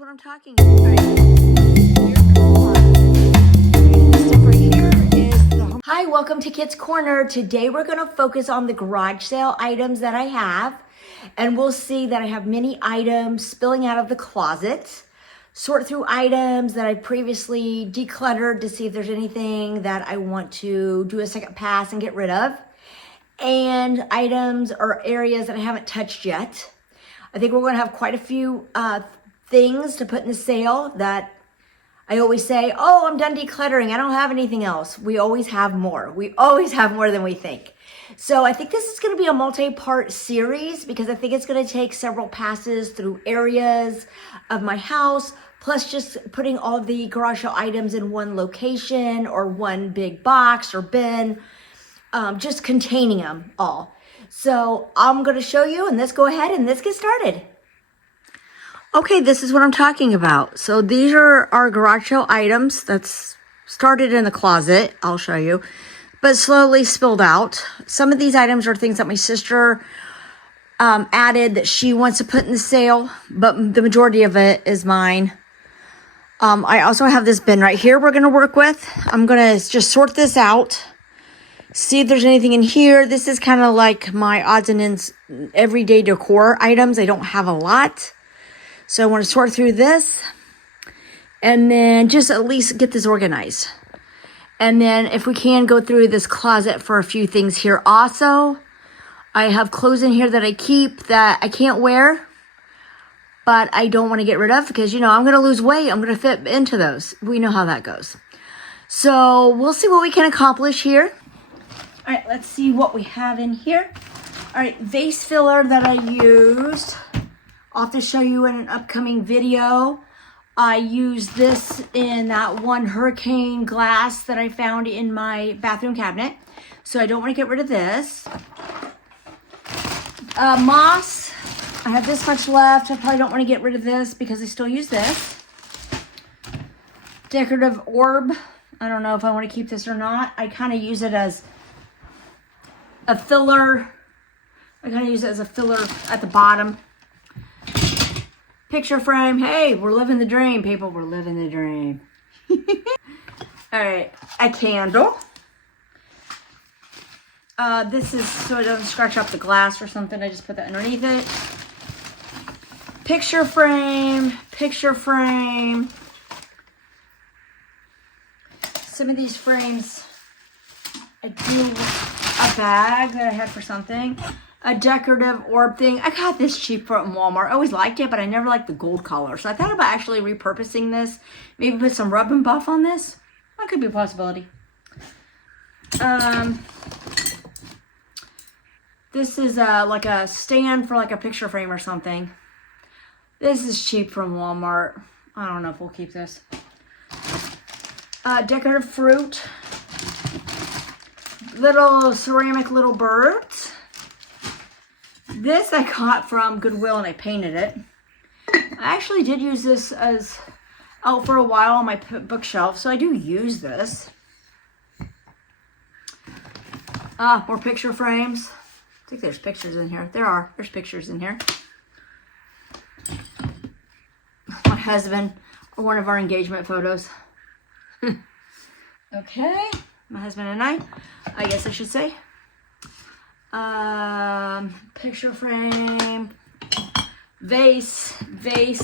what I'm talking about. Hi, welcome to Kids Corner. Today we're going to focus on the garage sale items that I have. And we'll see that I have many items spilling out of the closet. Sort through items that I previously decluttered to see if there's anything that I want to do a second pass and get rid of. And items or areas that I haven't touched yet. I think we're going to have quite a few things to put in the sale that I always say, oh, I'm done decluttering. I don't have anything else. We always have more. We always have more than we think. So I think this is going to be a multi-part series because I think it's going to take several passes through areas of my house, plus just putting all the garage sale items in one location or one big box or bin, just containing them all. So I'm going to show you, and let's go ahead and let's get started. Okay, this is what I'm talking about. So these are our garage sale items that's started in the closet. I'll show you, but slowly spilled out. Some of these items are things that my sister added that she wants to put in the sale, but the majority of it is mine. I also have this bin right here we're going to work with. I'm going to just sort this out. See if there's anything in here. This is kind of like my odds and ends everyday decor items. I don't have a lot. So I want to sort through this and then just at least get this organized. And then if we can go through this closet for a few things here also. I have clothes in here that I keep that I can't wear, but I don't want to get rid of because, you know, I'm going to lose weight. I'm going to fit into those. We know how that goes. So we'll see what we can accomplish here. All right, let's see what we have in here. All right, vase filler that I used. I'll have to show you in an upcoming video. I used this in that one hurricane glass that I found in my bathroom cabinet. So I don't want to get rid of this. Moss. I have this much left. I probably don't want to get rid of this because I still use this. Decorative orb. I don't know if I want to keep this or not. I kind of use it as a filler. I kind of use it as a filler at the bottom. Picture frame. Hey, we're living the dream, people. We're living the dream. All right, a candle. This is so it doesn't scratch up the glass or something. I just put that underneath it. Picture frame. Picture frame. Some of these frames, I do a bag that I had for something. A decorative orb thing. I got this cheap from Walmart. I always liked it, but I never liked the gold color. So I thought about actually repurposing this. Maybe put some rub and buff on this. That could be a possibility. This is like a stand for like a picture frame or something. This is cheap from Walmart. I don't know if we'll keep this. Decorative fruit. Little ceramic little birds. This I got from Goodwill and I painted it. I actually did use this as out for a while on my bookshelf, so I do use this. More picture frames. I think there's pictures in here. There's pictures in here. My husband, or one of our engagement photos. Okay, my husband and I guess I should say. Picture frame, vase.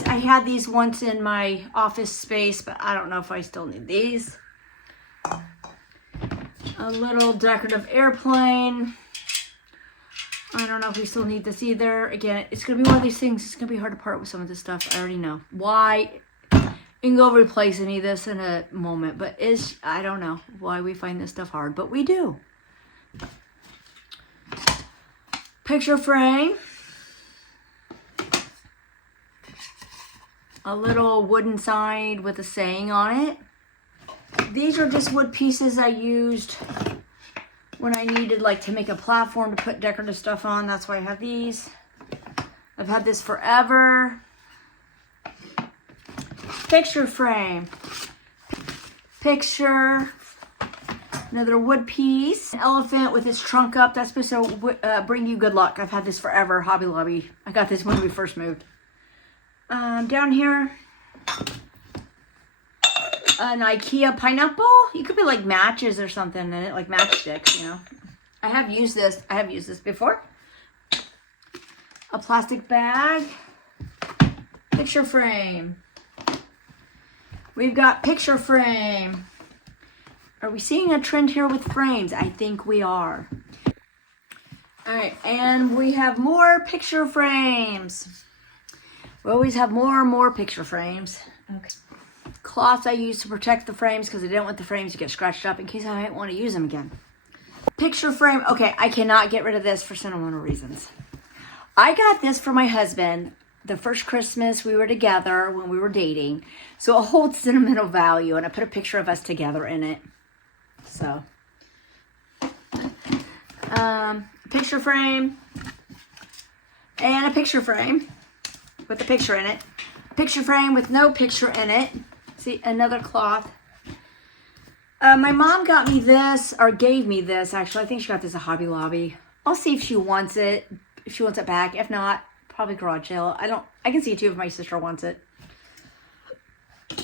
I had these once in my office space, but I don't know if I still need these. A little decorative airplane. I don't know if we still need this either. Again, it's going to be one of these things. It's going to be hard to part with some of this stuff. I already know. Why? You can go replace any of this in a moment, but I don't know why we find this stuff hard, but we do. Picture frame. A little wooden sign with a saying on it. These are just wood pieces I used when I needed like to make a platform to put decorative stuff on. That's why I have these. I've had this forever. Picture frame. Picture. Another wood piece. An elephant with its trunk up. That's supposed to bring you good luck. I've had this forever. Hobby Lobby. I got this when we first moved. Down here, an IKEA pineapple. You could put like matches or something in it, like matchsticks, you know. I have used this before. A plastic bag. Picture frame. We've got picture frame. Are we seeing a trend here with frames? I think we are. All right, and we have more picture frames. We always have more and more picture frames. Okay. Cloths I use to protect the frames because I didn't want the frames to get scratched up in case I might want to use them again. Picture frame. Okay, I cannot get rid of this for sentimental reasons. I got this for my husband the first Christmas we were together when we were dating. So it holds sentimental value, and I put a picture of us together in it. So, picture frame and a picture frame with a picture in it. Picture frame with no picture in it. See, another cloth. My mom got me this, or gave me this, actually. I think she got this at Hobby Lobby. I'll see if she wants it, if she wants it back. If not, probably garage sale. I can see it too if my sister wants it.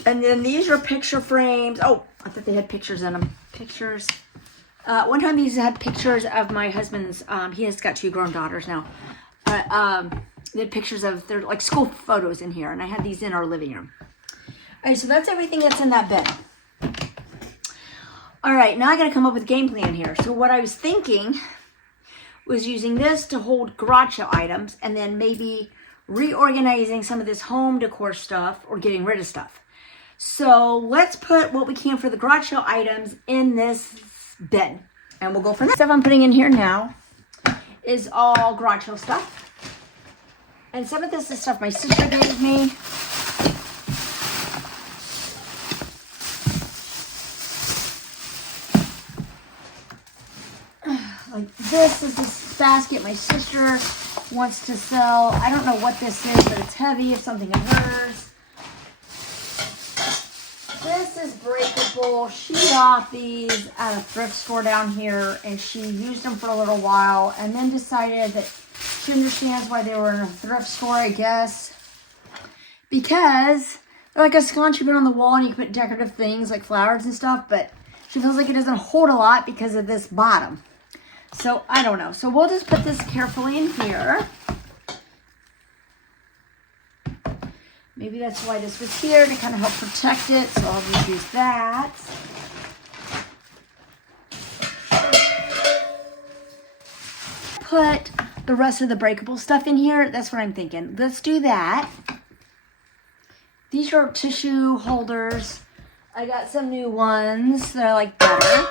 And then these are picture frames. Oh, I thought they had pictures in them. Pictures. One time these had pictures of my husband's, he has got 2 grown daughters now. They had pictures of their like school photos in here, and I had these in our living room. All right, so that's everything that's in that bin. All right, now I got to come up with a game plan here. So what I was thinking was using this to hold garage sale items, and then maybe reorganizing some of this home decor stuff or getting rid of stuff. So let's put what we can for the garage sale items in this bin, and we'll go from there. Stuff I'm putting in here now is all garage sale stuff. And some of this is stuff my sister gave me. Like this is this basket my sister wants to sell. I don't know what this is, but it's heavy. It's something of hers. This is breakable. She got these at a thrift store down here, and she used them for a little while and then decided that she understands why they were in a thrift store, I guess. Because they're like a sconce you put on the wall and you can put decorative things like flowers and stuff, but she feels like it doesn't hold a lot because of this bottom. So I don't know. So we'll just put this carefully in here. Maybe that's why this was here, to kind of help protect it. So I'll just use that. Put the rest of the breakable stuff in here. That's what I'm thinking. Let's do that. These are tissue holders. I got some new ones that I like better.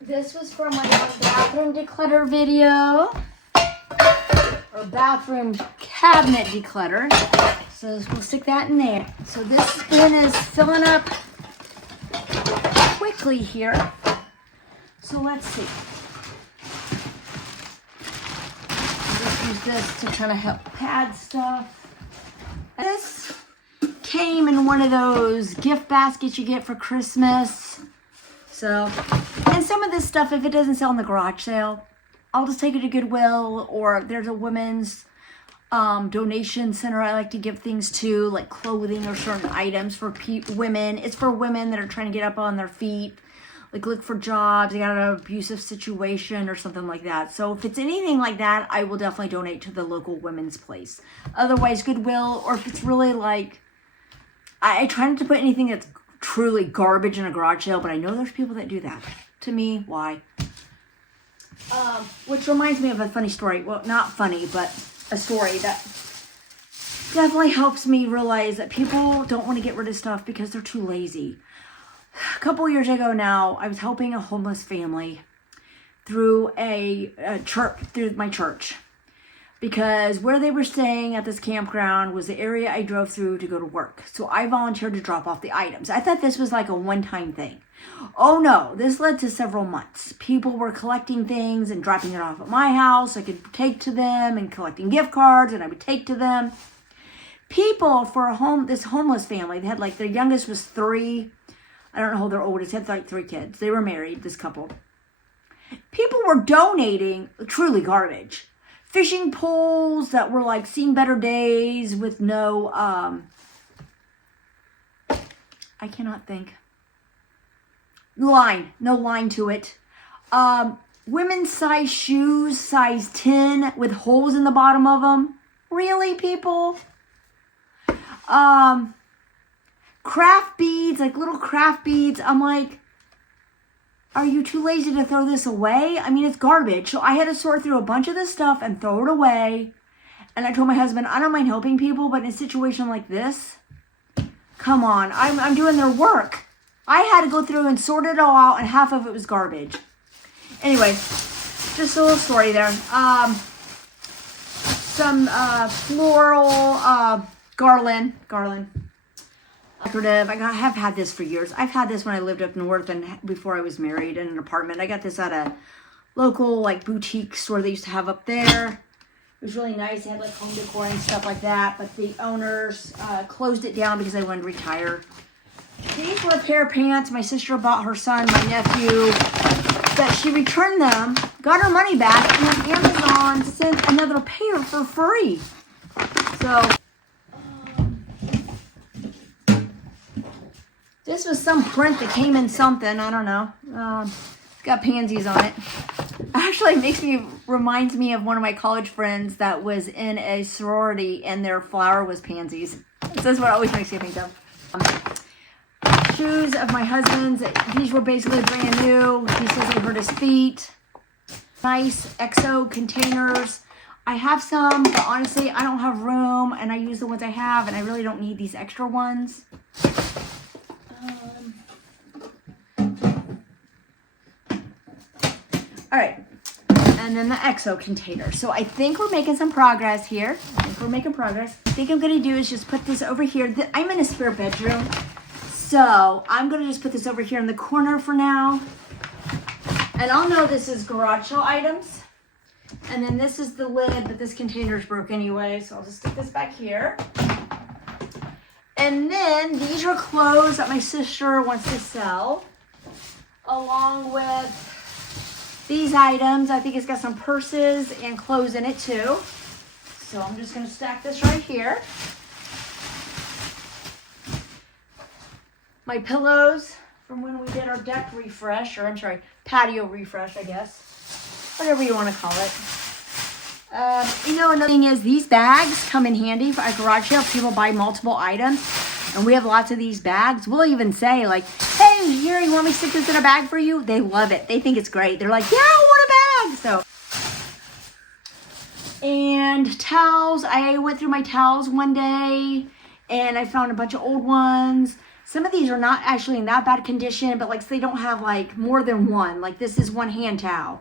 This was from my bathroom declutter video. Or bathroom cabinet declutter. So we'll stick that in there. So this bin is filling up quickly here. So let's see. Use this to kind of help pad stuff. This came in one of those gift baskets you get for Christmas. So, and some of this stuff, if it doesn't sell in the garage sale, I'll just take it to Goodwill, or there's a women's donation center I like to give things to, like clothing or certain items for women. It's for women that are trying to get up on their feet, like look for jobs, they got an abusive situation or something like that. So if it's anything like that, I will definitely donate to the local women's place. Otherwise, Goodwill, or if it's really like, I try not to put anything that's truly garbage in a garage sale, but I know there's people that do that. To me, why? Which reminds me of a funny story. Well, not funny, but a story that definitely helps me realize that people don't want to get rid of stuff because they're too lazy. A couple years ago now, I was helping a homeless family through a church, through my church, because where they were staying at this campground was the area I drove through to go to work. So I volunteered to drop off the items. I thought this was like a one-time thing. Oh no, this led to several months. People were collecting things and dropping it off at my house. I could take to them, and collecting gift cards, and I would take to them. People for this homeless family, they had like, their youngest was 3. I don't know how their oldest, had like 3 kids. They were married, this couple. People were donating truly garbage. Fishing poles that were like seen better days with no I cannot think. No line to it. Women's size shoes, size 10 with holes in the bottom of them. Really, people? Craft beads, like little craft beads. I'm like, are you too lazy to throw this away? I mean, it's garbage. So I had to sort through a bunch of this stuff and throw it away. And I told my husband, I don't mind helping people, but in a situation like this, come on, I'm doing their work. I had to go through and sort it all out, and half of it was garbage. Anyway, just a little story there. Some floral garland. Decorative. I have had this for years. I've had this when I lived up north and before I was married in an apartment. I got this at a local like boutique store they used to have up there. It was really nice. They had like home decor and stuff like that, but the owners closed it down because they wanted to retire. These were a pair of pants my sister bought her son, my nephew, that she returned them, got her money back, and then Amazon sent another pair for free. So, this was some print that came in something, I don't know. It's got pansies on it. Actually, reminds me of one of my college friends that was in a sorority and their flower was pansies. This is what always makes me think of. Shoes of my husband's. These were basically brand new. He says they hurt his feet. Nice EXO containers. I have some, but honestly, I don't have room, and I use the ones I have, and I really don't need these extra ones. All right, and then the EXO container. So I think we're making some progress here. I think I'm going to do is just put this over here. I'm in a spare bedroom, so I'm going to just put this over here in the corner for now. And I'll know this is garage sale items. And then this is the lid, but this container's broke anyway, so I'll just stick this back here. And then these are clothes that my sister wants to sell, along with these items. I think it's got some purses and clothes in it too. So I'm just going to stack this right here. My pillows from when we did our deck refresh, or I'm sorry, patio refresh, I guess. Whatever you want to call it. Another thing is these bags come in handy for a garage sale. People buy multiple items, and we have lots of these bags. We'll even say like, hey, here, you want me to stick this in a bag for you? They love it. They think it's great. They're like, yeah, I want a bag. So, and towels. I went through my towels one day, and I found a bunch of old ones. Some of these are not actually in that bad condition, but like they don't have like more than one. Like this is one hand towel.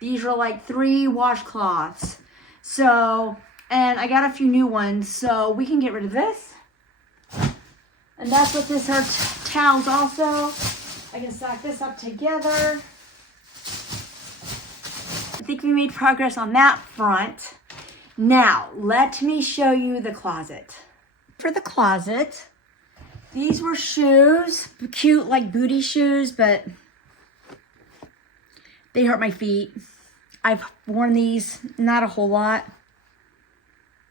These are like 3 washcloths. So, and I got a few new ones, so we can get rid of this. And that's what this are, towels also. I can stack this up together. I think we made progress on that front. Now, let me show you the closet. For the closet, these were shoes, cute like booty shoes, but they hurt my feet. I've worn these, not a whole lot.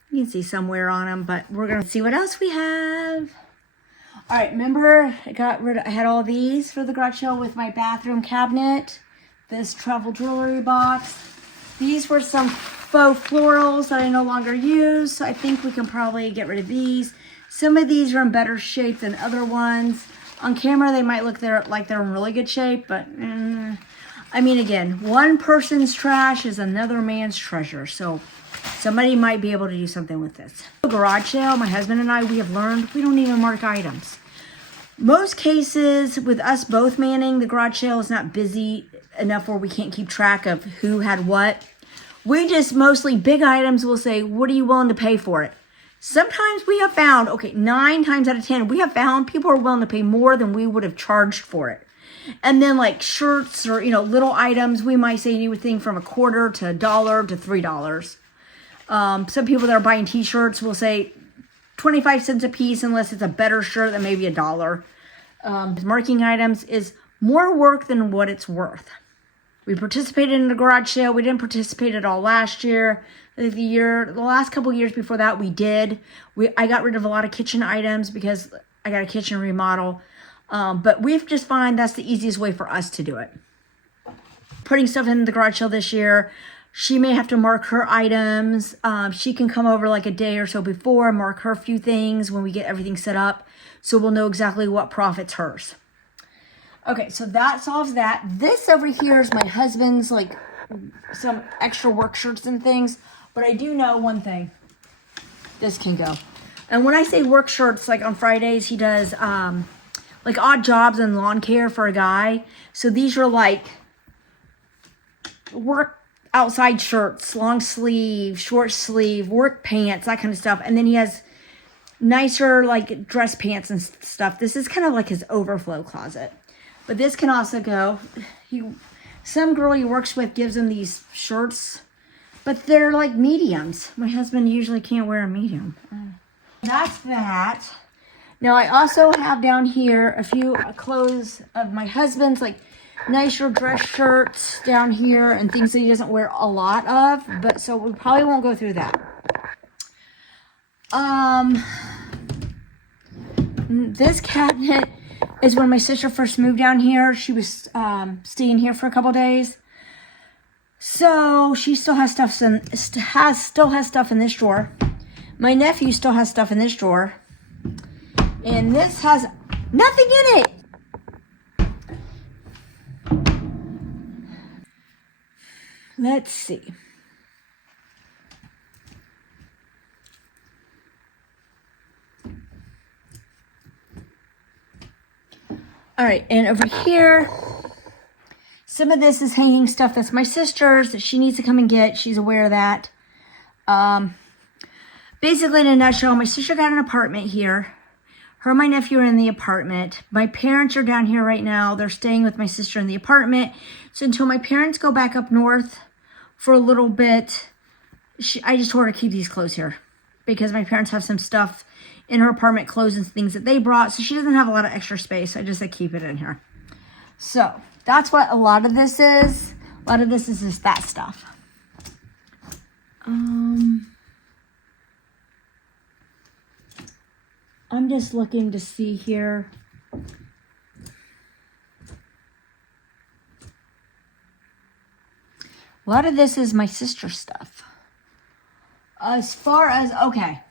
You can see some wear on them, but we're gonna see what else we have. All right, remember I had all these for the garage sale with my bathroom cabinet, this travel jewelry box. These were some faux florals that I no longer use, so I think we can probably get rid of these. Some of these are in better shape than other ones. On camera, they might look like they're in really good shape, but I mean, again, one person's trash is another man's treasure. So somebody might be able to do something with this. Garage sale, my husband and I, we have learned we don't even mark items. Most cases with us both manning, the garage sale is not busy enough where we can't keep track of who had what. We just mostly big items will say, what are you willing to pay for it? Sometimes we have found, 9 times out of 10, we have found people are willing to pay more than we would have charged for it. And then like shirts or, little items, we might say anything from $0.25 to $1 to $3. Some people that are buying t-shirts will say 25 cents a piece unless it's a better shirt than maybe $1. Marking items is more work than what it's worth. We participated in the garage sale. We didn't participate at all last year. The last couple of years before that, we did. I got rid of a lot of kitchen items because I got a kitchen remodel. But we've just found that's the easiest way for us to do it. Putting stuff in the garage sale this year, she may have to mark her items. She can come over like a day or so before and mark her few things when we get everything set up. So we'll know exactly what profit's hers. Okay, so that solves that. This over here is my husband's, like, some extra work shirts and things. But I do know one thing. This can go. And when I say work shirts, like on Fridays, he does like odd jobs and lawn care for a guy. So these are like work outside shirts, long sleeve, short sleeve, work pants, that kind of stuff. And then he has nicer like dress pants and stuff. This is kind of like his overflow closet. But this can also go. Some girl he works with gives him these shirts, but they're like mediums. My husband usually can't wear a medium. That's that. Now I also have down here a few clothes of my husband's, like nicer dress shirts down here and things that he doesn't wear a lot of, but so we probably won't go through that. This cabinet is when my sister first moved down here. She was staying here for a couple days. So she still has stuff in this drawer. My nephew still has stuff in this drawer. And this has nothing in it. Let's see. All right, and over here, some of this is hanging stuff that's my sister's that she needs to come and get. She's aware of that. Basically, in a nutshell, my sister got an apartment here. Her and my nephew are in the apartment. My parents are down here right now. They're staying with my sister in the apartment. So until my parents go back up north for a little bit, I just told her to keep these clothes here because my parents have some stuff in her apartment, clothes and things that they brought. So she doesn't have a lot of extra space. I just said keep it in here. So that's what a lot of this is. A lot of this is just that stuff. I'm just looking to see here. A lot of this is my sister's stuff. As far as, okay.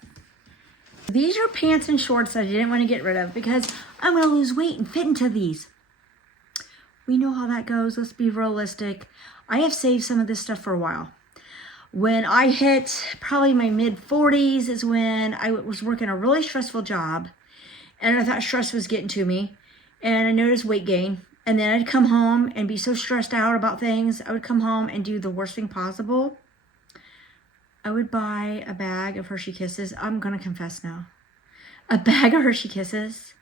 These are pants and shorts that I didn't want to get rid of because I'm going to lose weight and fit into these. We know how that goes. Let's be realistic. I have saved some of this stuff for a while. When I hit probably my mid-40s is when I was working a really stressful job. And I thought stress was getting to me. And I noticed weight gain. And then I'd come home and be so stressed out about things. I would come home and do the worst thing possible. I would buy a bag of Hershey Kisses. I'm going to confess now. A bag of Hershey Kisses.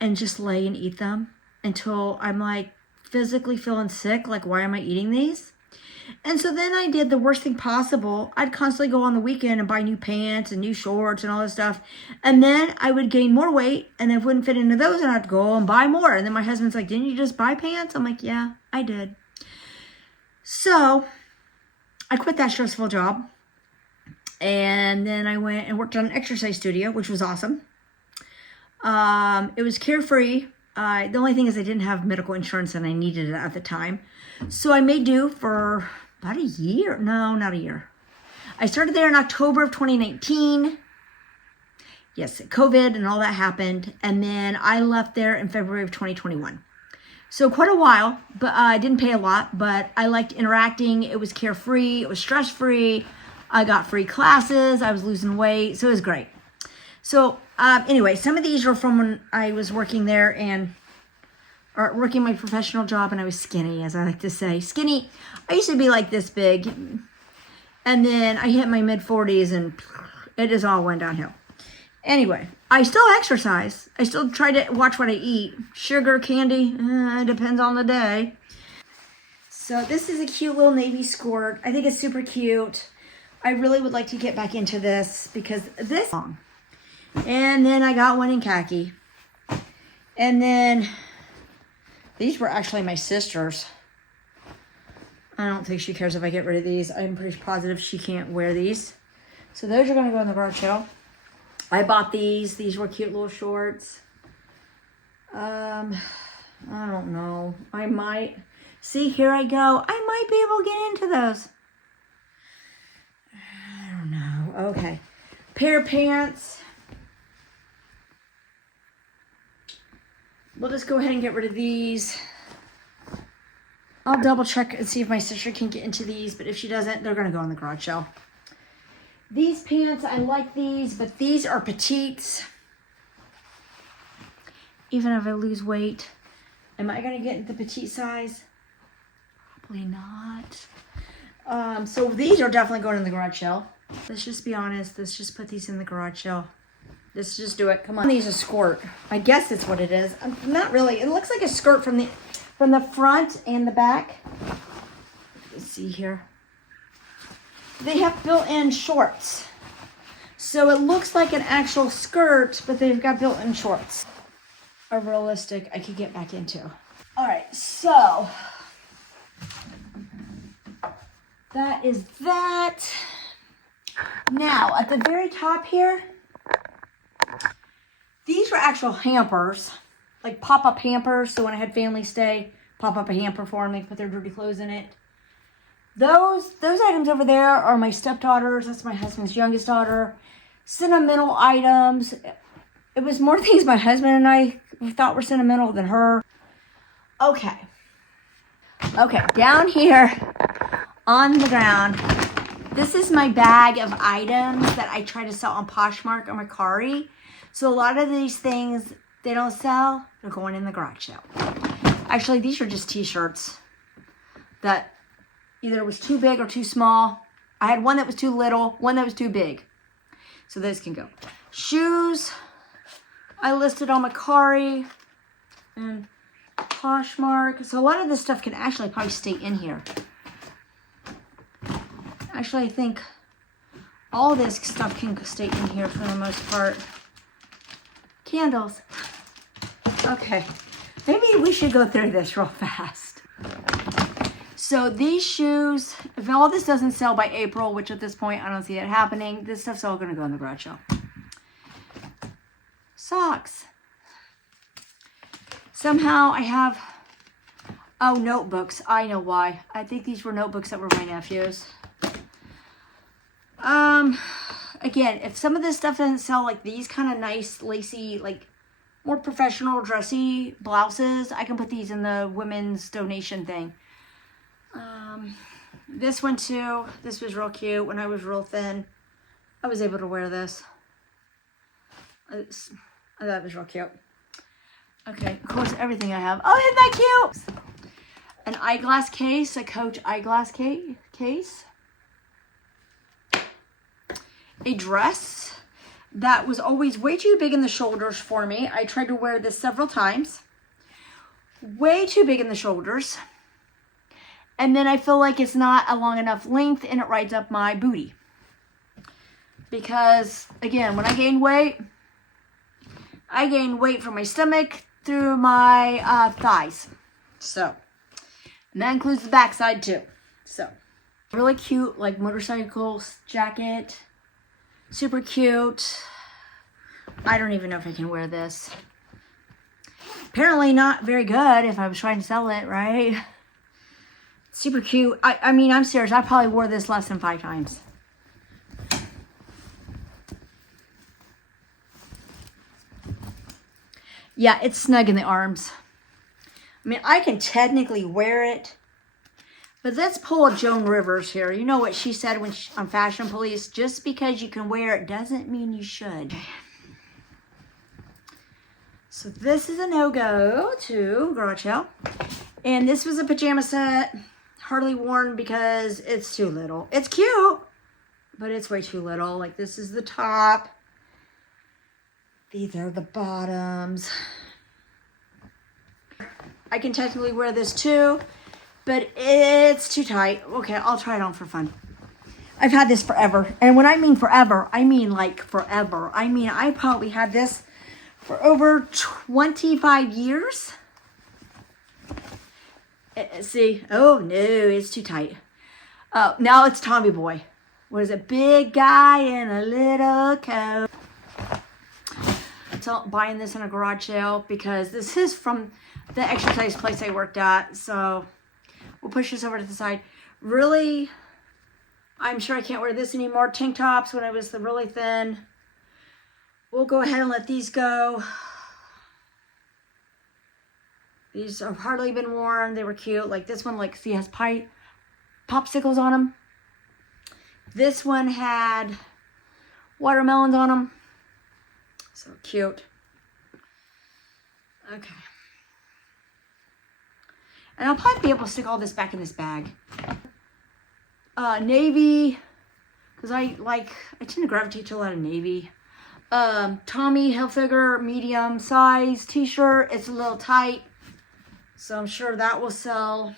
And just lay and eat them until I'm like physically feeling sick. Like, why am I eating these? And so then I did the worst thing possible. I'd constantly go on the weekend and buy new pants and new shorts and all this stuff. And then I would gain more weight and I wouldn't fit into those and I'd go and buy more. And then my husband's like, didn't you just buy pants? I'm like, yeah, I did. So I quit that stressful job. And then I went and worked on an exercise studio, which was awesome. It was carefree. The only thing is I didn't have medical insurance and I needed it at the time. So I made do for about a year. No, not a year. I started there in October of 2019. Yes, COVID and all that happened. And then I left there in February of 2021. So quite a while, but I didn't pay a lot, but I liked interacting. It was carefree. It was stress-free. I got free classes. I was losing weight. So it was great. So anyway, some of these are from when I was working there and working my professional job and I was skinny, as I like to say. Skinny. I used to be like this big. And then I hit my mid-40s and it just all went downhill. Anyway, I still exercise. I still try to watch what I eat. Sugar, candy, depends on the day. So this is a cute little navy skirt. I think it's super cute. I really would like to get back into this because this long. And then I got one in khaki. And then these were actually my sister's. I don't think she cares if I get rid of these. I'm pretty positive she can't wear these. So those are going to go in the garage sale. I bought these. These were cute little shorts. I don't know. I might. See, here I go. I might be able to get into those. I don't know. Okay. Pair of pants. We'll just go ahead and get rid of these. I'll double check and see if my sister can get into these, but if she doesn't, they're going to go on the garage sale. These pants, I like these, but these are petites. Even if I lose weight, am I going to get into the petite size? Probably not. So these are definitely going in the garage sale. Let's just be honest. Let's just put these in the garage sale. Let's just do it. Come on. These are a skirt. I guess that's what it is. Not really. It looks like a skirt from the front and the back. Let's see here. They have built-in shorts. So it looks like an actual skirt, but they've got built-in shorts. A realistic I could get back into. All right, so that is that. Now, at the very top here, these were actual hampers, like pop-up hampers. So when I had family stay, pop up a hamper for them, they put their dirty clothes in it. Those items over there are my stepdaughters. That's my husband's youngest daughter. Sentimental items. It was more things my husband and I thought were sentimental than her. Okay, down here on the ground, this is my bag of items that I try to sell on Poshmark or Mercari. So a lot of these things they don't sell, they're going in the garage sale. Actually, these are just t-shirts that either was too big or too small. I had one that was too little, one that was too big. So those can go. Shoes, I listed on Mercari and Poshmark. So a lot of this stuff can actually probably stay in here. Actually, I think all this stuff can stay in here for the most part. Candles. Okay, maybe we should go through this real fast. So these shoes, if all this doesn't sell by April, which at this point I don't see it happening, this stuff's all going to go in the garage sale. Socks. Somehow I have, notebooks. I know why. I think these were notebooks that were my nephew's. Again, if some of this stuff doesn't sell, like these kind of nice, lacy, like more professional, dressy blouses, I can put these in the women's donation thing. This one too, this was real cute. When I was real thin, I was able to wear this. I thought it was real cute. Okay, of course, everything I have. Oh, isn't that cute? An eyeglass case, a Coach eyeglass case. A dress that was always way too big in the shoulders for me. I tried to wear this several times. Way too big in the shoulders. And then I feel like it's not a long enough length and it rides up my booty. Because, again, when I gain weight from my stomach through my thighs. So, and that includes the backside too. So, really cute, like motorcycle jacket. Super cute. I don't even know if I can wear this. Apparently not very good if I was trying to sell it, right? Super cute. I mean, I'm serious. I probably wore this less than 5 times. Yeah, it's snug in the arms. I mean, I can technically wear it. But let's pull a Joan Rivers here. You know what she said when on Fashion Police? Just because you can wear it doesn't mean you should. So this is a no-go to garage sale. And this was a pajama set. Hardly worn because it's too little. It's cute, but it's way too little. Like this is the top. These are the bottoms. I can technically wear this too. But it's too tight. Okay, I'll try it on for fun. I've had this forever. And when I mean forever, I mean like forever. I mean, I probably had this for over 25 years. See? Oh, no, it's too tight. Oh, now it's Tommy Boy. What is it? Big guy in a little coat. That's buying this in a garage sale because this is from the exercise place I worked at. So we'll push this over to the side. Really, I'm sure I can't wear this anymore. Tank tops when I was really thin. We'll go ahead and let these go. These have hardly been worn. They were cute. Like this one, like, see, has popsicles on them. This one had watermelons on them. So cute. Okay. And I'll probably be able to stick all this back in this bag. Navy, because I tend to gravitate to a lot of navy. Tommy Hilfiger medium size t-shirt. It's a little tight, so I'm sure that will sell.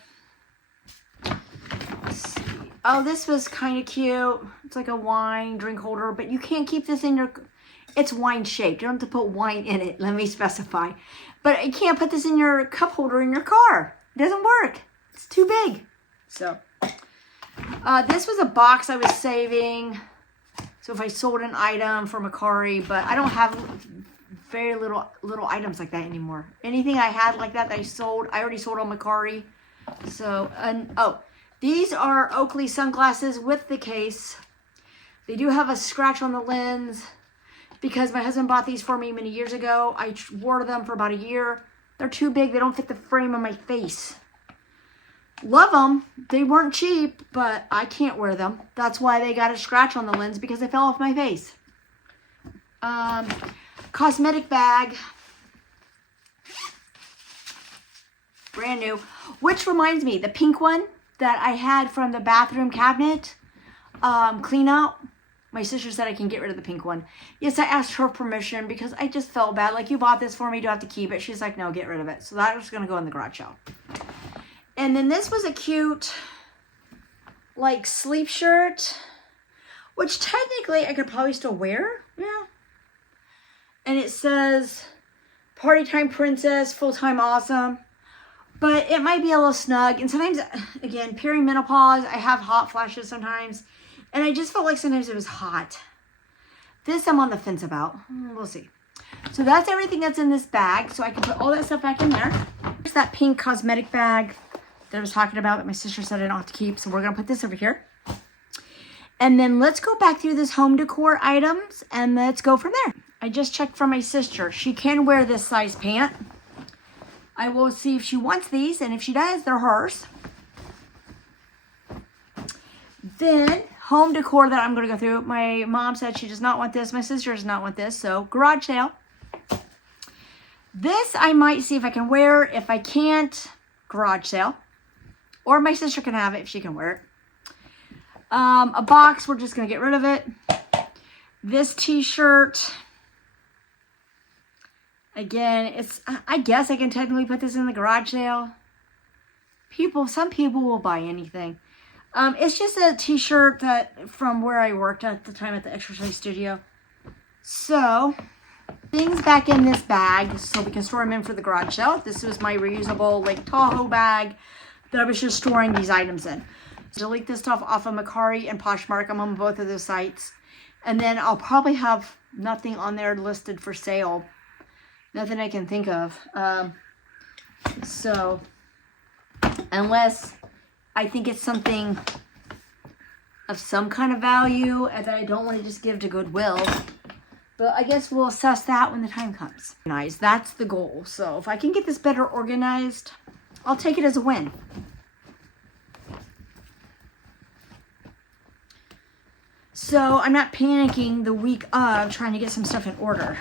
Let's see. Oh, this was kind of cute. It's like a wine drink holder, but you can't keep this in your, it's wine shaped. You don't have to put wine in it, let me specify. But you can't put this in your cup holder in your car. It doesn't work. It's too big. So, this was a box I was saving. So if I sold an item for Macari, but I don't have very little items like that anymore. Anything I had like that I sold, I already sold on Macari. So, oh, these are Oakley sunglasses with the case. They do have a scratch on the lens because my husband bought these for me many years ago. I wore them for about a year. They're too big. They don't fit the frame of my face. Love them. They weren't cheap, but I can't wear them. That's why they got a scratch on the lens, because they fell off my face. Cosmetic bag. Brand new. Which reminds me, the pink one that I had from the bathroom cabinet clean out. My sister said I can get rid of the pink one. Yes, I asked her permission because I just felt bad. Like, you bought this for me. Do I have to keep it? She's like, no, get rid of it. So that was going to go in the garage sale. And then this was a cute, like, sleep shirt, which technically I could probably still wear. Yeah. And it says, Party Time Princess, Full Time Awesome. But it might be a little snug. And sometimes, again, perimenopause, I have hot flashes sometimes. And I just felt like sometimes it was hot. This I'm on the fence about. We'll see. So that's everything that's in this bag. So I can put all that stuff back in there. There's that pink cosmetic bag that I was talking about that my sister said I don't have to keep. So we're going to put this over here. And then let's go back through this home decor items and let's go from there. I just checked from my sister. She can wear this size pant. I will see if she wants these, and if she does, they're hers. Then home decor that I'm going to go through. My mom said she does not want this. My sister does not want this. So garage sale. This I might see if I can wear. If I can't, garage sale. Or my sister can have it if she can wear it. A box, we're just going to get rid of it. This t-shirt. Again, it's, I guess I can technically put this in the garage sale. Some people will buy anything. It's just a t-shirt that from where I worked at the time at the exercise studio. So, things back in this bag so we can store them in for the garage sale. This was my reusable Lake Tahoe bag that I was just storing these items in. So delete this stuff off of Macari and Poshmark. I'm on both of those sites. And then I'll probably have nothing on there listed for sale. Nothing I can think of. So, unless I think it's something of some kind of value and that I don't want to just give to Goodwill. But I guess we'll assess that when the time comes. Nice, that's the goal. So if I can get this better organized, I'll take it as a win. So I'm not panicking the week of trying to get some stuff in order.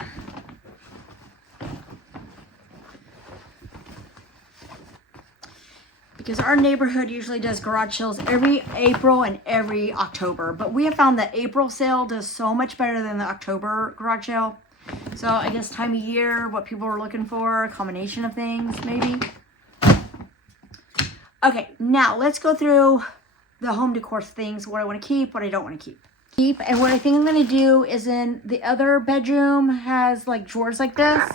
Because our neighborhood usually does garage sales every April and every October. But we have found that April sale does so much better than the October garage sale. So I guess time of year, what people are looking for, a combination of things maybe. Okay, now let's go through the home decor things. What I want to keep, what I don't want to keep. And what I think I'm going to do is in the other bedroom has like drawers like this.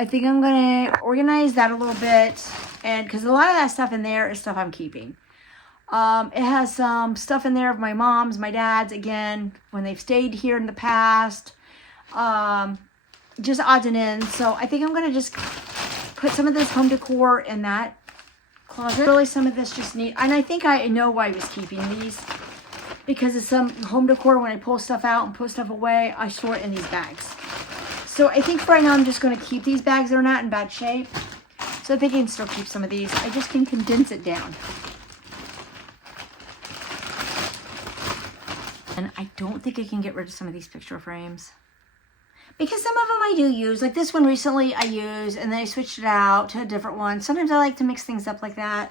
I think I'm going to organize that a little bit. And because a lot of that stuff in there is stuff I'm keeping. It has some stuff in there of my mom's, my dad's, again, when they've stayed here in the past. just odds and ends. So I think I'm going to just put some of this home decor in that closet. Really, some of this just need, and I think I know why I was keeping these, because it's some home decor. When I pull stuff out and put stuff away, I store it in these bags. So I think for right now, I'm just going to keep these bags. They're not in bad shape. So I think I can still keep some of these. I just can condense it down. And I don't think I can get rid of some of these picture frames, because some of them I do use. Like this one recently I used, and then I switched it out to a different one. Sometimes I like to mix things up like that.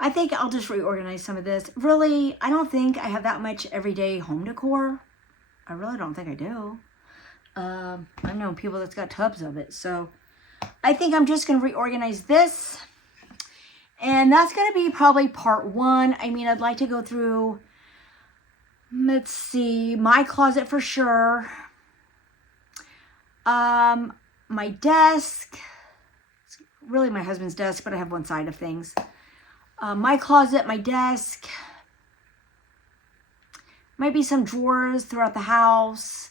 I think I'll just reorganize some of this. Really, I don't think I have that much everyday home decor. I really don't think I do. I know people that's got tubs of it. So I think I'm just going to reorganize this. And that's going to be probably part 1. I mean, I'd like to go through, let's see, my closet for sure. My desk. It's really my husband's desk, but I have one side of things. My closet, my desk. Might be some drawers throughout the house.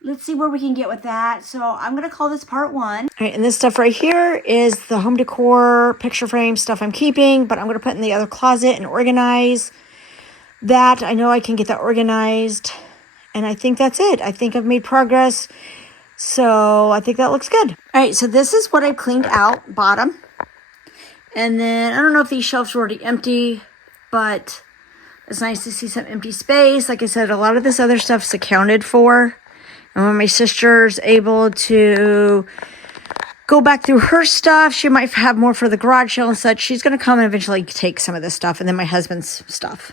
Let's see where we can get with that. So I'm going to call this part 1. All right, and this stuff right here is the home decor picture frame stuff I'm keeping, but I'm going to put in the other closet and organize that. I know I can get that organized, and I think that's it. I think I've made progress, so I think that looks good. All right, so this is what I've cleaned out, bottom. And then I don't know if these shelves were already empty, but it's nice to see some empty space. Like I said, a lot of this other stuff's accounted for. And when my sister's able to go back through her stuff, she might have more for the garage sale and such. She's going to come and eventually take some of this stuff, and then my husband's stuff.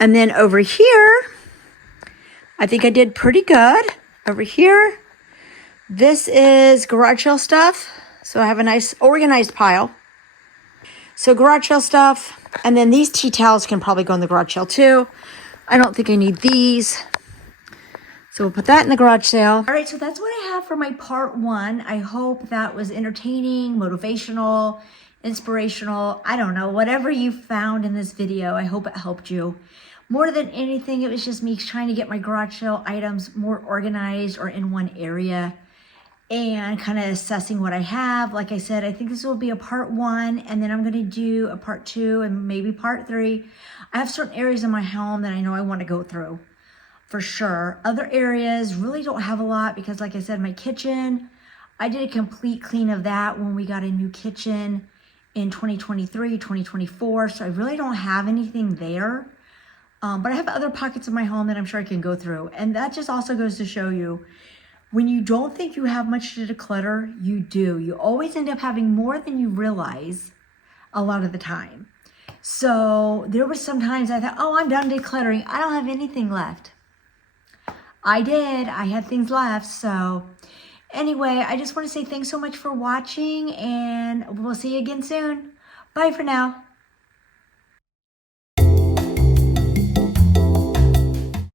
And then over here, I think I did pretty good. Over here, this is garage sale stuff. So I have a nice organized pile. So garage sale stuff. And then these tea towels can probably go in the garage sale too. I don't think I need these. So we'll put that in the garage sale. All right, so that's what I have for my part 1. I hope that was entertaining, motivational, inspirational. I don't know, whatever you found in this video, I hope it helped you. More than anything, it was just me trying to get my garage sale items more organized or in one area, and kind of assessing what I have. Like I said, I think this will be a part 1, and then I'm going to do a part 2 and maybe part 3. I have certain areas in my home that I know I want to go through for sure. Other areas really don't have a lot, because like I said, my kitchen, I did a complete clean of that when we got a new kitchen in 2023, 2024. So I really don't have anything there. But I have other pockets of my home that I'm sure I can go through. And that just also goes to show you, when you don't think you have much to declutter, you do. You always end up having more than you realize a lot of the time. So there were some times I thought, oh, I'm done decluttering. I don't have anything left. I did. I had things left. So anyway, I just want to say thanks so much for watching, and we'll see you again soon. Bye for now.